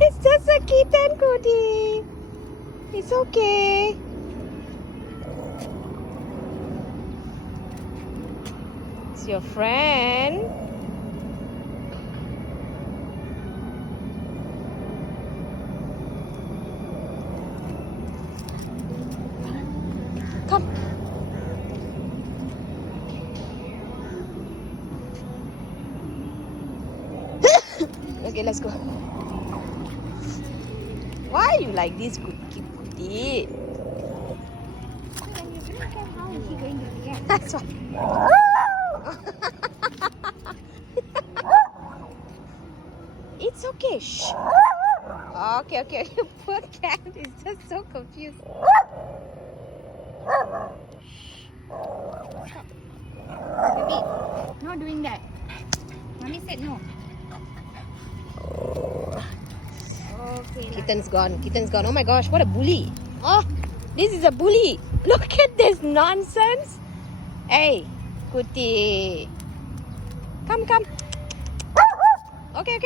It's just a kitten, Cody. It's okay. It's your friend. Come. Okay, let's go. Why are you like this, Cookie? How is he going to react? That's why. It's okay. Shh. Okay. You poor cat is just so confused. Baby, not doing that. Mommy said no. Okay. Kitten's gone. Oh my gosh, what a bully. Oh, this is a bully. Look at this nonsense. Hey, Kuti. Come. Okay.